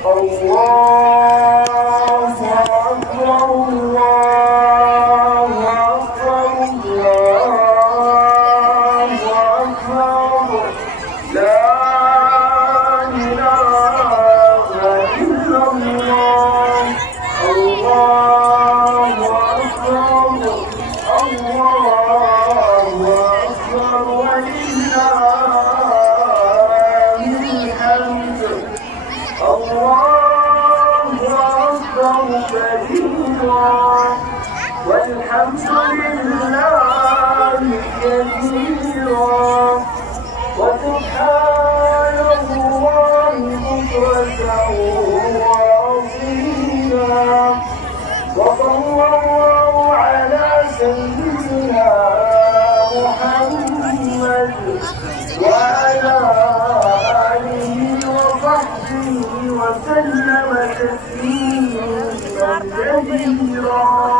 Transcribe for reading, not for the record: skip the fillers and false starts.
الله أكبر الله أكبر الله أكبر لا إله إلا الله الله أكبر الله أكبر ولله الحمد الله أكبر كبيرا والحمد لله كثيرا وسبحان الله بكرة وأصيلا وصلى الله على سيدنا محمد وعلى آله وصحبه وسلم تسليما كثيرا.